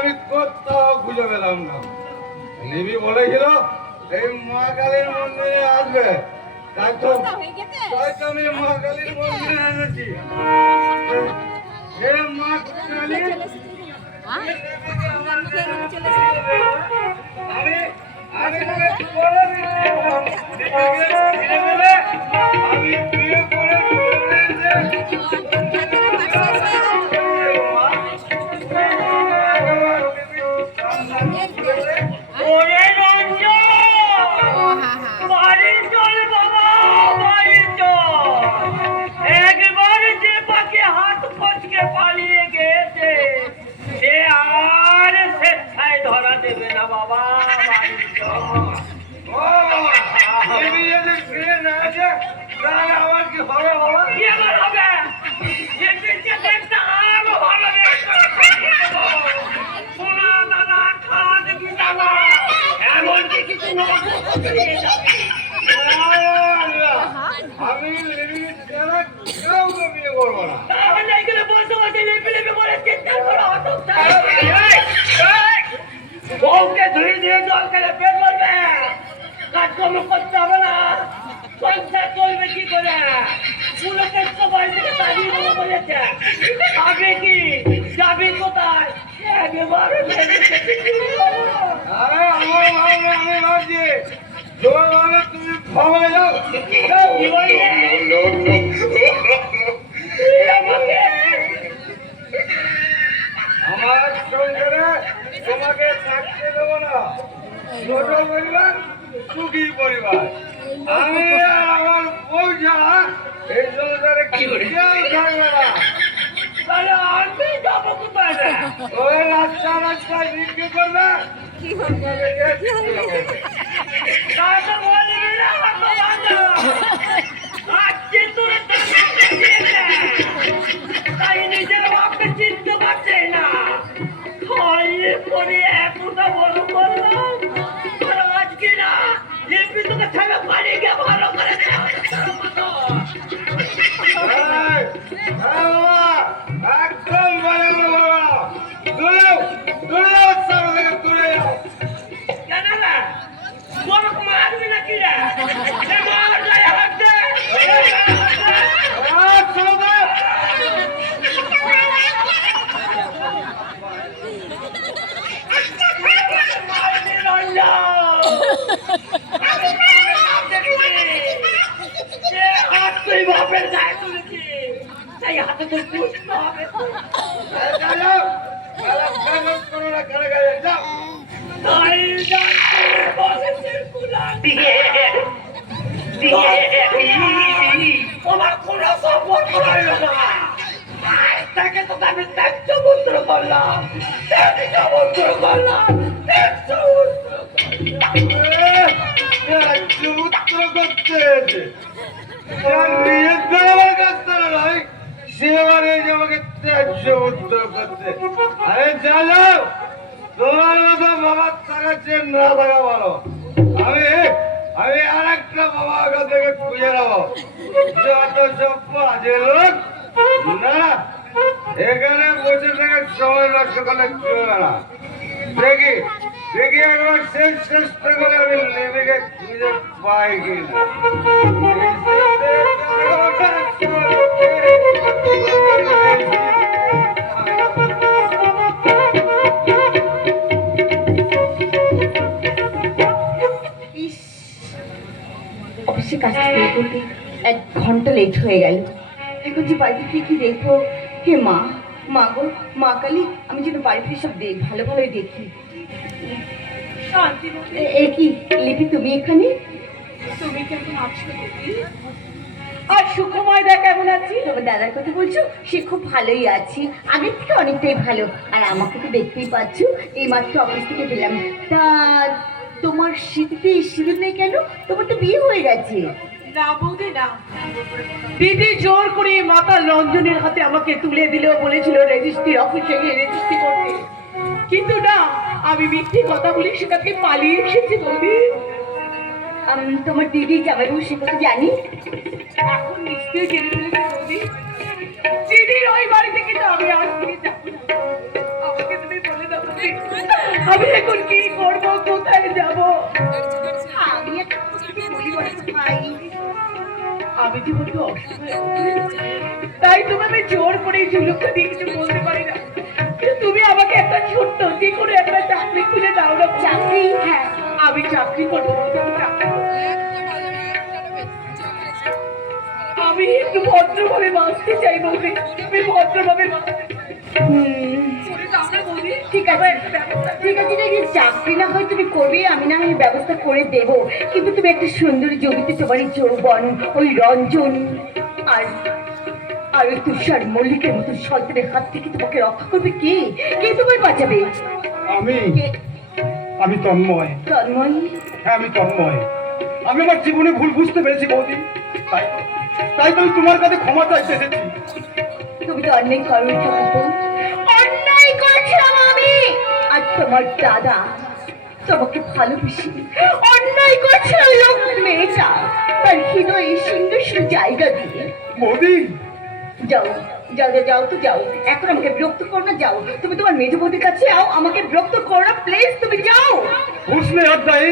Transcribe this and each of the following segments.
আমি কোথাও খুঁজে পেলাম না। লিবি বলেছিল এই মা কালীর মন্দিরে আসবে, তাই তো আমি মা কালীর মন্দিরে এনেছি। মা কালী আমি বিয়ে করে আমি বিয়ে করবো না। বউকে ধুয়ে দিয়ে জল খেলে পেট ভরবে, কাজকর্ম করতে হবে না, সংসার চলবে কি করে? পুলিশের তো বাড়ি থেকে তাড়িয়ে দেবো বলেছে। যাবে কি, যাবি কোথায়? আরে আমার ভাবনা আমি ভাবছি তোমার ভাবনা তুমি ভাবা যাও। আমার সংসারে তোমাকে থাকতে দেবো না। ছোট পরিবার, সুখী পরিবার। আমি আর আমার বউ ছাড়া এই সংসারে কেউ থাকবে না। তাহলে আমি যাবো কোথায়? ওই রাস্তা রাস্তায় বিক্রি করবে। তাই নিজের বাপকে চিনতে পারছে না। এতটা বড় করলাম আজকে না লিপি তোকে ছেলে বাড়ি গিয়ে ভালো করে একদম কেন না মারবি না কি বাপের গায়ে তুলেছি সেই হাতে তো বুঝতে হবে। তোমার কোন সফর করাইল না, তাকে তো আমি সমুদ্র করলাম, সমুদ্র করলাম, সমুদ্র করতে সমুদ্র করতে। আরে চলো তোমার মতো বাবার থাকাচ্ছে না থাকা ভালো। আমি আর একটা বাবার কাছে খুঁজে নেবো। যত সব বাজে লোক না এখানে বসে থাকার সময় নষ্ট করলে চলবে না। দেখি একবার শেষ চেষ্টা করে আমি লিপিকে খুঁজে পাই কিনা। অফিসে কাজ বের করতে 1 ঘন্টা লেট হয়ে গেল। এখন যে বাড়িতে কি দেখবো? হে মা, মা গো, মা কালী, আমি যেন বাড়ি ফিরে সব ভালো ভালোই দেখি। এ কি লিপি, তুমি এখানে? তুমি কেমন আছো দিদি? আর সুকুমারদা কেমন আছে? তোমার দাদার কথা বলছো? সে খুব ভালোই আছে, আগের থেকে অনেকটাই ভালো। আর আমাকে তো দেখতেই পাচ্ছ, এই মাত্র অফিস থেকে পেলাম। তা তোমার স্মৃতিতে সিঁদুর নেই কেন? তোমার তো বিয়ে হয়ে গেছে। না বৌদি না, দিদি জোর করে মাতা রঞ্জনের হাতে আমাকে তুলে দিলেও বলেছিল রেজিস্ট্রি অফিসে গিয়ে রেজিস্ট্রি করতে, কিন্তু না, আমি মিথ্যে কথা বলি সেটাকে পালিয়ে এসেছি বৌদি। তোমার দিদি জামাইবাবু সে কথা জানি? এখন নিশ্চয়ই জেনে ফেলেছি বৌদি। দিদির ওই বাড়ি থেকে তো আমি আর ফিরে যাবো না। আমাকে তুমি বলে দাও বৌদি, আমি এখন কি করবো, কোথায় যাবো? আমি একটা বলি বলে ভাই, আমি যে বলতে অসহায়, তাই তুমি আমি জোর করে জুলুকটা দিয়ে কিছু বলতে পারি না। কিন্তু তুমি আমাকে একটা ছোট্ট যে কোনো একটা চাকরি খুলে দাও না। চাকরি? হ্যাঁ, আমি চাকরি করবো, আমি চাকরি করবো। আমি একটু ভদ্রভাবে বাঁচতে চাই বৌদি, আমি ভদ্রভাবে বাঁচতে চাই। করে দাও না বৌদি। ঠিক আছে ঠিক আছে, ঠিক আছে, চাকরি না হয় তুমি করবে, আমি না হয় ব্যবস্থা করে দেবো। কিন্তু তুমি একটা সুন্দর জমিতে তোমার এই যৌবন, ওই রঞ্জন আর আর ওই তুষার মল্লিকের মতো শয়তানের হাত থেকে তোমাকে রক্ষা করবে কে? কে তোমায় বাঁচাবে? আমি কে? আমি তন্ময়। তন্ময়? হ্যাঁ, আমি তন্ময়। আমি আমার জীবনে ভুল বুঝতে পেরেছি বৌদি, তাই তাই তো আমি তোমার কাছে ক্ষমা চাইতে এসেছি। তুমি তো অন্যায় করো ঠাকুর, অন্যায় করেছিলাম আমি আর তোমার দাদা তোমাকে ভালোবেসে অন্যায় করেছিল লোক মেয়েটা তার হৃদয়ে সিংহাসন জায়গা দিয়ে। বৌদি, যাও যাও যাও যাও তো যাও, এখন আমাকে বিরক্ত করো না, যাও তুমি তোমার মেজ বৌদির কাছে যাও, আমাকে বিরক্ত করো না প্লিজ, তুমি যাও। ঘুষলে আর দায়ী,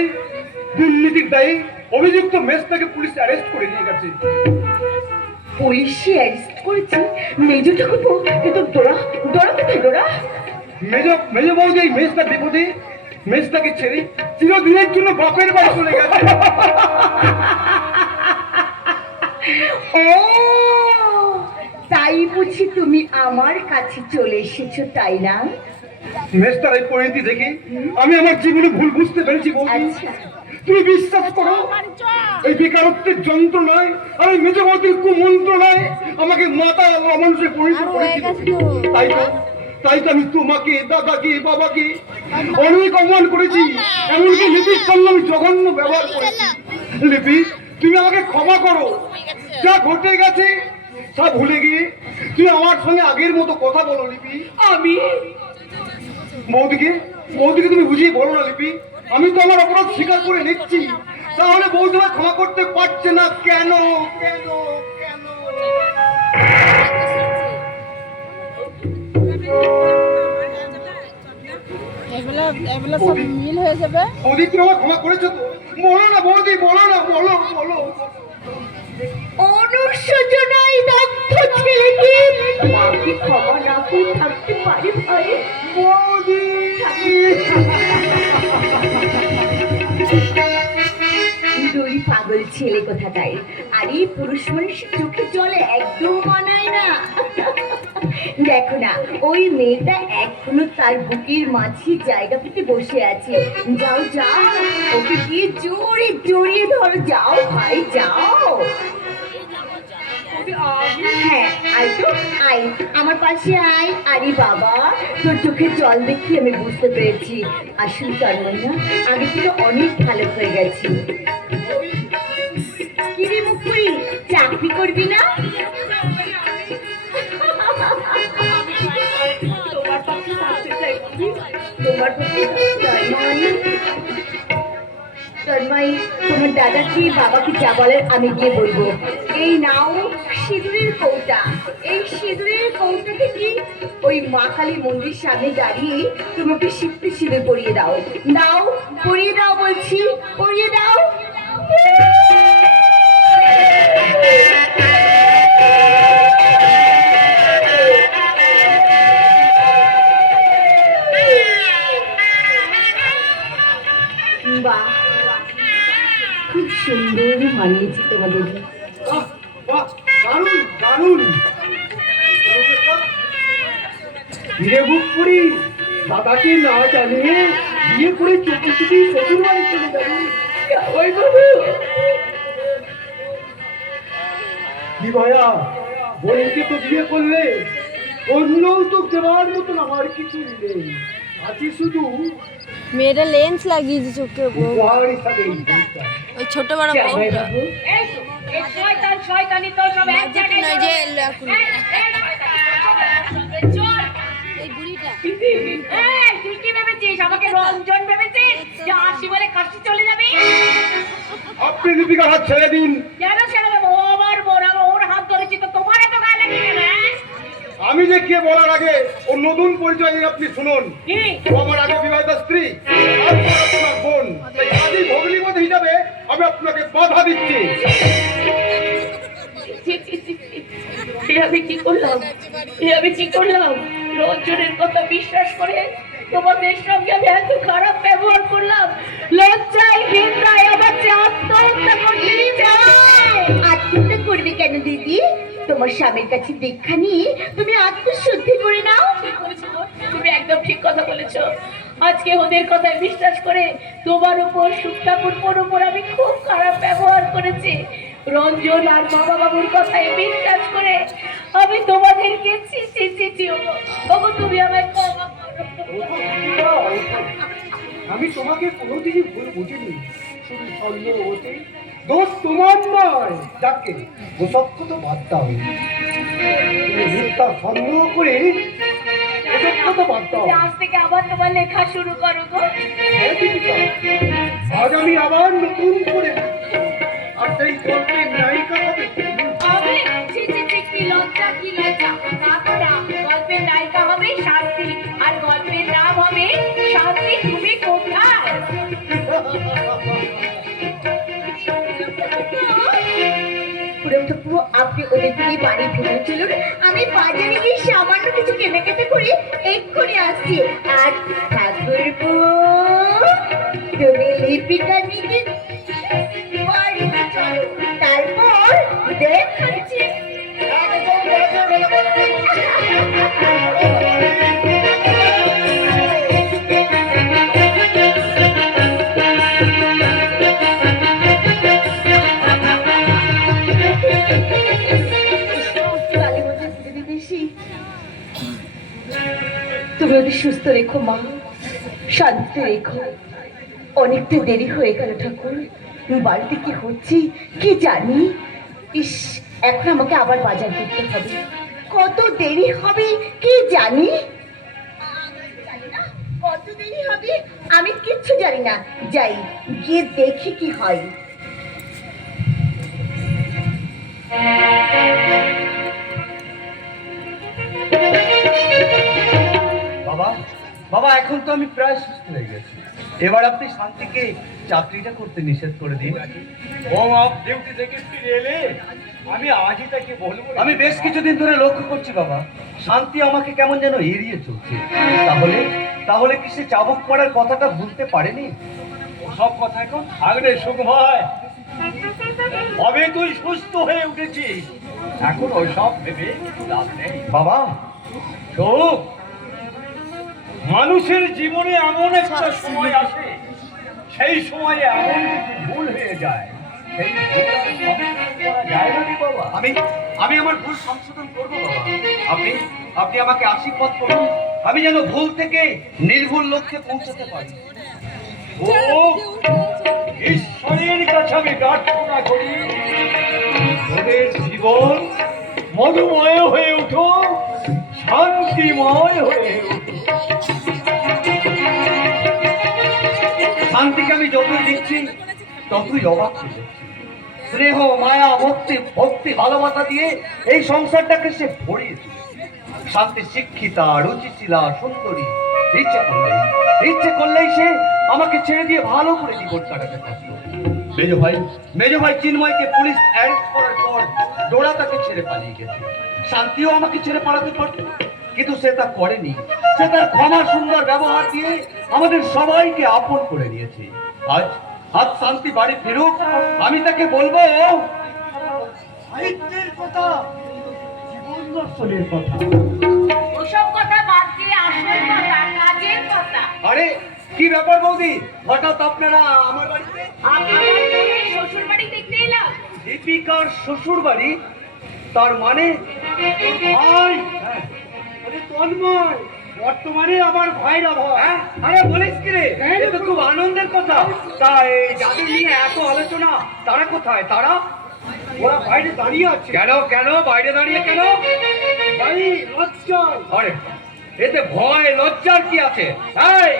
দুর্নীতির দায়ী অভিযুক্ত মেজটাকে পুলিশ অ্যারেস্ট করে নিয়ে গেছে। পুলিশে অ্যারেস্ট করেছে মেজ ঠাকুরপো? কিন্তু ডোরা ডোরা কোথায় ডোরা? মেজ মেজ বৌদি এই মেজটা বিপদে, মেজটাকে ছেড়ে চিরদিনের জন্য বাপের বাড়ি চলে গেছে। ও তাই বুঝি তুমি আমার কাছে চলে এসেছো, তাই না? মেজটার এই পরিণতি দেখে আমি আমার জীবনে ভুল বুঝতে পেরেছি বৌদি। আচ্ছা, তুমি বিশ্বাস করো, এই বেকারত্বের যন্ত্রণায় আর এই মেজ বৌদির কুমন্ত্রণায় আমাকে মাথা অমানুষে পরিণত করেছিল। তাই তো আমি তোমাকে, দাদাকে, বাবাকে অনেক অপমান করেছি, এমনকি লিপির সঙ্গে আমি জঘন্য ব্যবহার করেছি। লিপি, তুমি আমাকে ক্ষমা করো, যা ঘটে গেছে সব ভুলে গিয়ে তুমি আমার সঙ্গে আগের মতো কথা বলো লিপি। আমি বৌদিকে বৌদিকে তুমি বুঝিয়ে বলো না লিপি, আমি তো আমার অপরাধ স্বীকার করে নিচ্ছি, তাহলে বৌদি আমায় ক্ষমা করতে পারছে না কেন? কেন কেন? এগুলো সব মিল হয়ে যাবে। বৌদি তুমি আমার ক্ষমা করেছো তো? বলো না বৌদি, বলো না, বলো বলো। অনুশোচনায় দগ্ধ ছেলেকে মাকে ক্ষমা না করে থাকতে পারে ভাই? বৌদি, দুই পাগল ছেলে কোথাকার, আর এই পুরুষ মানুষের চোখে জলে একদম মানায় না। দেখো না, ওই মেয়েটা এখনো তার বুকের মাঝে জায়গা পেতে বসে আছে। যাও যাও, ওকে গিয়ে জোরে জড়িয়ে ধরো, যাও ভাই যাও। হ্যাঁ আয় তো, আয় আমার পাশে আয়। আরে বাবা, তোর চোখে জল দেখি আমি বুঝতে পেরেছি আসলে তন্ময় না আগে থেকে অনেক ভালো হয়ে গেছি। কি রে মুখপুরি, চাকরি করবি না? তোমার পাশে থাকতে চাই বৌদি। তোমার প্রতি তন্ময়, তোমার দাদাকে বাবাকে যা বলার আমি গিয়ে বলবো। এই নাও সিঁদুরের কৌটা, এই সিঁদুরের কৌটা থেকে ওই মা কালী মন্দির সামনে দাঁড়িয়ে তোমাকে সিঁথি সিঁদুর পরিয়ে দাও। দাও, পরিয়ে দাও বলছি, পরিয়ে দাও। বাহ, খুব সুন্দর মানিয়েছে তোমাদের। বাহ, বাহ, দারুণ দারুণ। বিয়ে বুক করি দাদাকে না জানিয়ে বিয়ে করে চুপি চুপি শ্বশুর বাড়ি চলে যাবে। ওই বাবু, কি ভাইয়া, বোনকে তো বিয়ে করলে, অন্য তো দেওয়ার মতন আমার কিছু নেই, আছি শুধু মেয়েটা লেন্স লাগিয়েছে চোখে উপহার হিসাবে এই বইটা। ওই ছোট বড় বউটা এই তো, এই শয়তান শয়তানি তো সব এক জায়গায় নয় যে চল। এই বুড়িটা এই, তুই কি ভেবেছিস আমাকে রঞ্জন ভেবেছিস যে আসি বলে কাশি চলে যাবি? আপনি দীপিকার হাত ছেড়ে দিন। কেন ছেড়ে দেবো? ও আমার বোন, আমি ওর হাত ধরেছি তো তোমার এত গায়ে লাগে কেন? আমি যে কে বলার আগে ও নতুন পরিচয় নিয়ে আপনি শুনুন। কি? ও আমার আগে বিবাহিত স্ত্রী, তারপর আপনার বোন, তাই আদি ভগ্নিপতি হিসাবে আমি আপনাকে বাধা দিচ্ছি। আমি কি করলাম? আমি কি করলাম? রঞ্জনের কথা বিশ্বাস করে তোমাদের সঙ্গে আমি এত খারাপ ব্যবহার করলাম। লজ্জায় ঘৃণায় আমার যে আত্মহত্যা করতে চাই। আত্মহত্যা করবে কেন দিদি? তোমার স্বামীর কাছে দীক্ষা নিয়ে তুমি আত্মশুদ্ধি করে নাও। ঠিক বলেছো তো? তুমি একদম ঠিক কথা বলেছো। আজকে ওদের কথায় বিশ্বাস করে তোমার উপর সুখ ঠাকুর উপর আমি খুব খারাপ ব্যবহার করেছি। রঞ্জন আর বাবা বাবুর কথায় বিশ্বাস করে আমি তোমাদেরকে ছি ছি ছি ছি ওগো তুমি আমায় ক্ষমা করো। আমি তোমাকে কোনোদিনই ভুল বুঝিনি, শুধু সন্দেহ হতে দোষ তোমার নয়। যাকে ওসব কথা বাদ দাও, তুমি মিথ্যা সন্দেহ করে ওসব কথা বাদ দাও। আজ থেকে আবার তোমার লেখা শুরু করো গো। হ্যাঁ দীপিকা, আজ আমি আবার নতুন করে লিখবো। আর সেই গল্পের নায়িকা হবে তুমি। আমি ছি ছি ছি, কি লজ্জা কি লজ্জা। থাকো না, গল্পের নায়িকা হবে শান্তি আর গল্পের নাম হবে শান্তি তুমি কোথায়? পুরো আপনি ওদের দিকে বাড়ি ফিরে চলুন, আমি বাজারে গিয়ে সামান্য কিছু কেনাকাটা করে এক্ষুনি আসছি। আর ঠাকুরপো, তুমি লিপিকা নিয়ে বাড়িতে চলো, তারপর দেখাচ্ছি। তুমি ওদের সুস্থ রেখো মা, শান্তিতে রেখো। অনেকটা দেরি হয়ে গেল ঠাকুর, বাড়িতে কি হচ্ছে কি জানি। ইস, এখন আমাকে আবার বাজার করতে হবে, কত দেরি হবে কি জানি। কত দেরি হবে আমি কিচ্ছু জানি না, যাই গিয়ে দেখি কি হয়। বাবা, বাবা, এখন তো আমি প্রায় সুস্থ হয়ে গেছি। এবার আপনি শান্তিকে চাকরিটা করতে নিষেধ করে দিন। ও আপ ডিউটি থেকে ফিরে এলে আমি আজই তাকে বলবো। আমি বেশ কিছুদিন ধরে লক্ষ্য করছি বাবা, শান্তি আমাকে কেমন যেন এড়িয়ে চলছে। তাহলে তাহলে কি সে চাবুক পড়ার কথাটা ভুলতে পারেনি? সব কথা এখন আগলে সুখময়, কবে তুই সুস্থ হয়ে উঠেছিস, এখন ওই সব ভেবে লাভ নেই। বাবা, সুখ, মানুষের জীবনে এমন একটা সময় আসে, সেই সময়ে এমন কিছু ভুল হয়ে যায়, সেই ভুল আর সংশোধন করা যায় না রে বাবা। আমি আমি আমার ভুল সংশোধন করবো বাবা। আপনি আপনি আমাকে আশীর্বাদ করুন, আমি যেন ভুল থেকে নির্ভুল লক্ষ্যে পৌঁছতে পারি। ও ঈশ্বরের কাছে আমি প্রার্থনা করি, তোদের জীবন মধুময় হয়ে উঠো, শান্তিময় হয়ে উঠো। শান্তিকে আমি যতই দেখছি ততই অবাক হয়ে যাচ্ছি। স্নেহ, মায়া, ভক্তি ভক্তি ভালোবাসা দিয়ে এই সংসারটাকে সে ভরিয়ে দিয়েছে। শান্তি শিক্ষিতা, রুচিশীলা, সুন্দরী, ইচ্ছে করলেই সে আমাকে ছেড়ে দিয়ে ভালো করে জীবন কাটাতে পারত। মেজ ভাই চিন্ময়কে পুলিশ অ্যারেস্ট করার পর ডোরা তাকে ছেড়ে পালিয়ে গেছে। শান্তিও আমাকে ছেড়ে পালাতে পারত, কিন্তু সে তা করেনি। সে তার ক্ষমা সুন্দর ব্যবহার দিয়ে আমাদের সবাইকে আপন করে নিয়েছে। আজ আজ শান্তি বাড়ি ফিরুক, আমি তাকে বলবো সাহিত্যের কথা, জীবন দর্শনের কথা। ওসব কথা বাদ দিয়ে আসল কথা, কাজের কথা। আরে কি ব্যাপার বৌদি, হঠাৎ আপনারা আমার বাড়িতে? আমার শ্বশুর বাড়ি দেখতে এলাম। দীপিকার শ্বশুর বাড়ি? তার মানে ভাই আরে তন্ময় বর্তমানে আমার ভাইরা ভাই হ্যাঁ? আরে বলিস কি রে, এ তো খুব আনন্দের কথা। তা এই যাদের নিয়ে এত আলোচনা, তারা কোথায়? তারা ওরা বাইরে দাঁড়িয়ে আছে কেন কেন বাইরে দাঁড়িয়ে কেন? ভাই লজ্জায় আরে এতে ভয় লজ্জার কি আছে? এই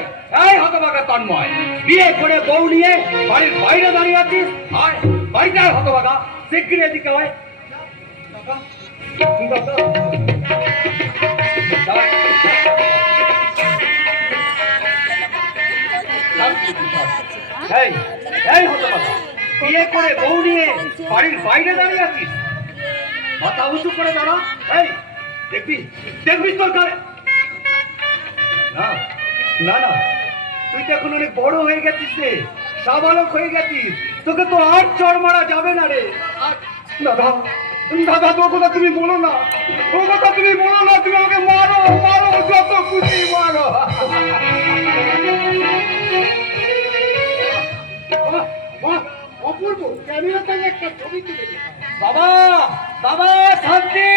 এই হতভাগা তন্ময়, বিয়ে করে বউ নিয়ে বাড়ির বাইরে দাঁড়িয়ে আছিস? আয় বাড়িতে আয় হতভাগা, শিগগির এদিকে আয়। এই এই হতভাগা, বিয়ে করে বউ নিয়ে বাড়ির বাইরে দাঁড়িয়ে আছিস? মাথা উঁচু করে দাঁড়া। এই দেখবি দেখবি তোর গায়ে না না না, তুই তো এখন অনেক বড় হয়ে গেছিস রে, সাবালক হয়ে গেছিস, তোকে তো আর চড় মারা যাবে না রে। দাদা দাদা তো কথা তুমি বলো না, ও কথা তুমি বলো না, তুমি আমাকে মারো মারো যত খুশি মারো। অপূর্ব ক্যামেরাতে একটা ছবি তুলে বাবা বাবা শান্তি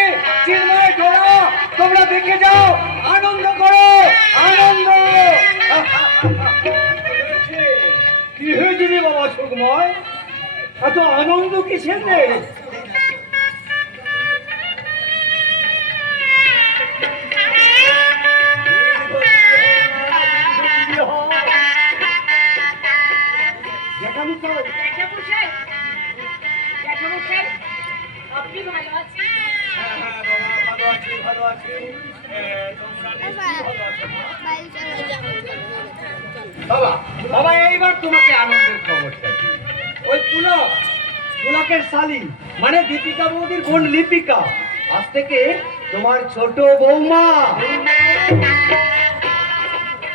চিন্ময় ঘোড়া, তোমরা দেখে যাও, আনন্দ করো আনন্দ। কি হয়েছে রে বাবা সুকময়, এত আনন্দ কিসের রে? দেখানো তো জ্যাঠামশাই, জ্যাঠামশাই, আপনি ভালো আছেন? ভালো আছি ভালো আছি। তোমরা নিশ্চয়ই ভালো আছো না? বাবা বাবা এইবার তোমাকে আনন্দের খবরটা দিই। ওই পুলকের শালি মানে দীপিকা বৌদির বোন লিপিকা আজ থেকে তোমার ছোট বৌমা।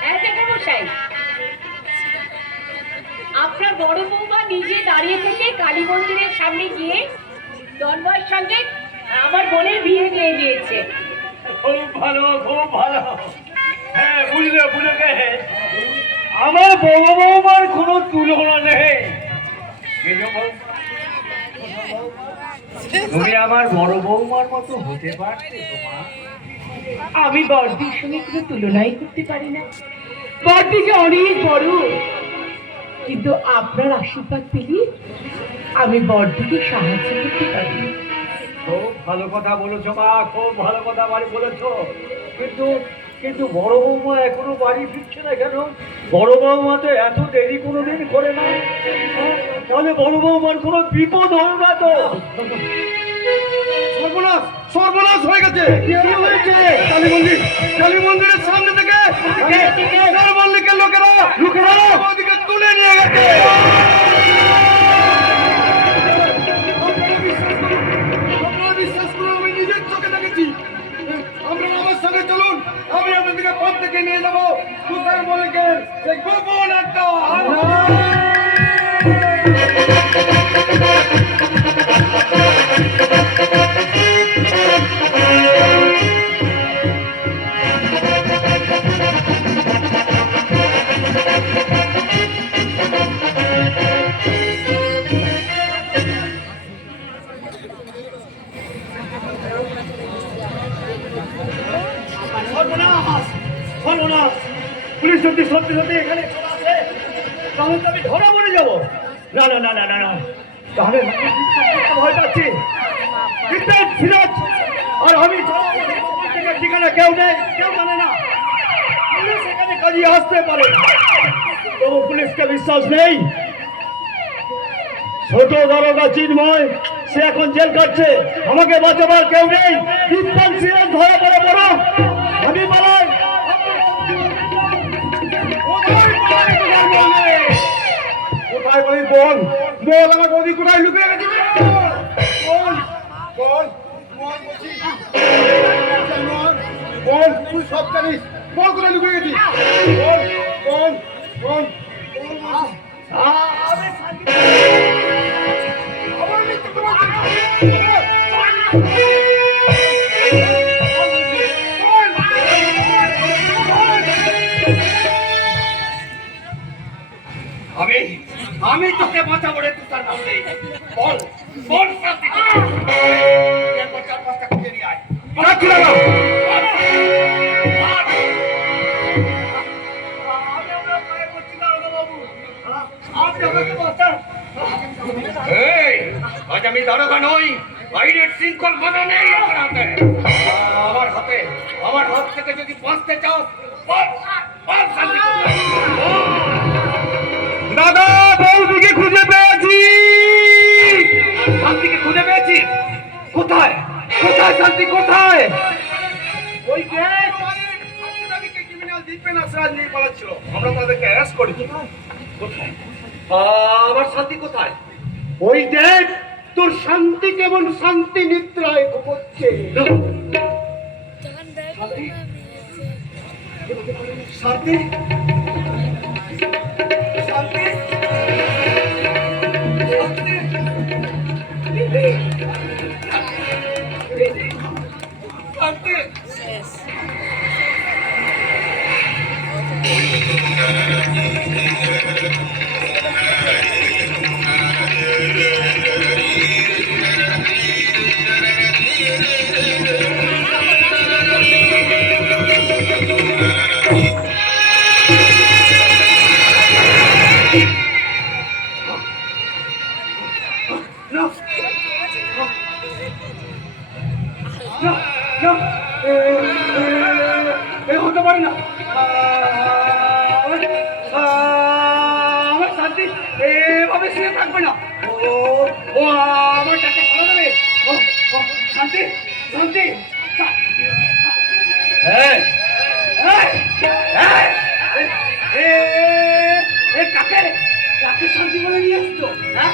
হ্যাঁ জ্যাঠামশাই, আপনার বড় বৌমা নিজে দাঁড়িয়ে থেকে কালী মন্দিরের সামনে গিয়ে তন্ময়ের সঙ্গে আমার বোনের বিয়ে দিয়ে দিয়েছে। খুব ভালো খুব ভালো। হ্যাঁ বুঝলে বুঝলে আমার বড় বৌমার কোনো তুলনা নেই। তুমি আমার বড় বৌমার মতো হতে পারতে তোমার? আমি বড়দির সঙ্গে কোনো তুলনাই করতে পারি না, বড়দি যে অনেক বড়, কিন্তু আপনার আশীর্বাদ পেলে আমি বড়দিকে সাহায্য করতে পারি। খুব ভালো কথা বলেছো মা, খুব ভালো কথা বাড়ি বলেছো, কিন্তু কিন্তু বড় বৌমা এখনো বাড়ি ফিরছে না কেন? বড় বৌমা তো এত দেরি কোনোদিন করে না, তাহলে বড় বৌমার কোনো বিপদ হলো না তো? সর্বনাশ সর্বনাশ হয়ে গেছে। কি হয়েছে? কালী মন্দিরের সামনে থেকে মল্লিকের লোকেরা লোকেরা ওদিকে তুলে নিয়ে গেছে। আপনারা বিশ্বাস করুন, আমি নিজের চোখে দেখেছি। আপনারা আমার সঙ্গে চলুন, আমি আপনাদেরকে পথ থেকে নিয়ে যাবো তুষার মল্লিকের সেই গোপন আড্ডা। সর্বনাশ সর্বনাশ, পুলিশ যদি সত্যি সত্যি এখানে চলে আসে তাহলে তো আমি ধরা পড়ে যাবো। না না না না না না, তাহলে আমি বিশ্বাস করতে ভয় পাচ্ছি। বিদ্যার্থ সিরাজ আর আমি ছাড়া আমাদের গোপন থেকে ঠিকানা কেউ নেই, কেউ জানে না। পুলিশ এখানে কাজে আসতে পারে, তবু পুলিশকে বিশ্বাস নেই। ছোট দারোগা চিন্ময় সে এখন জেল কাটছে, আমাকে বাঁচাবার কেউ নেই। বিদ্যার্থ সিরাজ ধরা পড়ে বড়, আমি পালাই। কোথায় বলি বল, বল আমার বৌদি কোথায় লুকিয়ে গেছে? বল বল বল বলছি, বল তুই সব জানিস, বল কোথায় লুকিয়ে গেছিস? বল বল বল আবার মিথ্যে কথা বলছিস। আমি আমি তোকে বাঁচাবো রে তুই তার নামে বল বল শান্তি এরপর 4-5টা খুঁজে নিয়ে আয় রাখছি দাদা। এই আজ আমি দারোগা নই আইনের শৃঙ্খল বাধা নেই আমার হাতে আমার হাত থেকে যদি বাঁচতে চাও বল বল শান্তি দাদা বৌদিকে খুঁজে পেয়েছি। শান্তিকে খুঁজে পেয়েছি কোথায় কোথায় শান্তি কোথায় ওই যে ক্রিমিনাল দীপেন আসরাজ নিয়ে পালাচ্ছিল, আমরা তাদেরকে অ্যারেস্ট করেছি। কোথায় আমার শান্তি কোথায় ওই দেখ তোর শান্তি কেমন শান্তি নিদ্রায় ঘুমোচ্ছে। শান্তি শান্তি শান্তি হতে পারে না। আমার শান্তি এভাবে শুয়ে থাকবে না ও ও আমার টাকা ভালো দেবে ও ও, শান্তি শান্তি এই, এই, এই, কাকে কাকে শান্তি বলে নিয়ে আসছো হ্যাঁ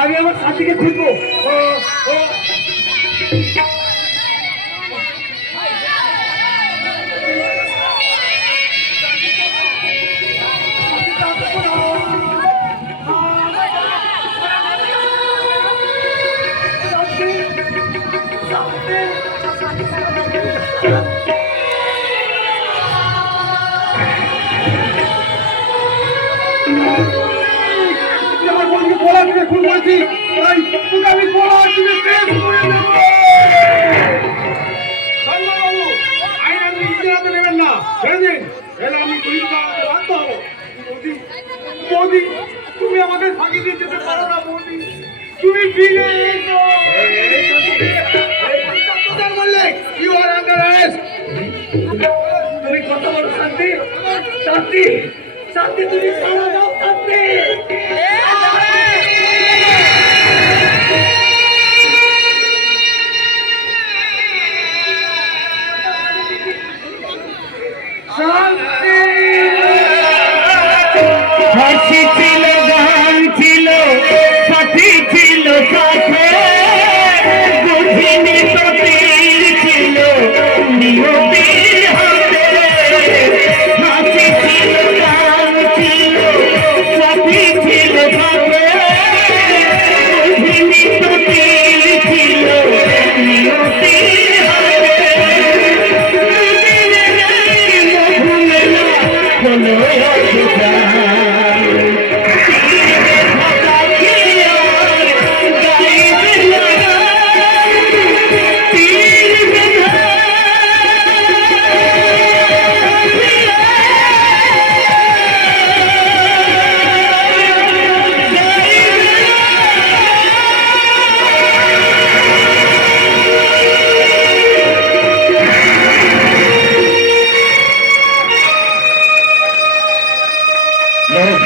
আমি আমার শান্তিকে খুঁজবো। আমার বন্ধুকে বলা দিলে খুন করেছি, তাই তোকে আমি বলা দিলে শেষ করে দেবো। বাবু আইন আপনি নিজের হাতে নেবেন না, ছেড়ে দিন, এলে আমি পুলিশ বানাতে বাধ্য হবো। মোদি মোদি তুমি আমাদের ফাঁকি দিয়ে যেতে পারো না মোদি, তুমি ফিরে এসো। বললে ইউ আর আন্ডার অ্যারেস্ট। তুমি কত বড় শান্তি শান্তি শান্তি তুমি সারা দাও শান্তি হাসি ছিল গান ছিল সাথী ছিল সাথে বুঝিনি তো তীর ছিল নিয়তির হাতে হাসি ছিল গান ছিল সাথী ছিল সাথে বুঝিনি তো তীর ছিল নিয়তির হাতে ভুলে না হলো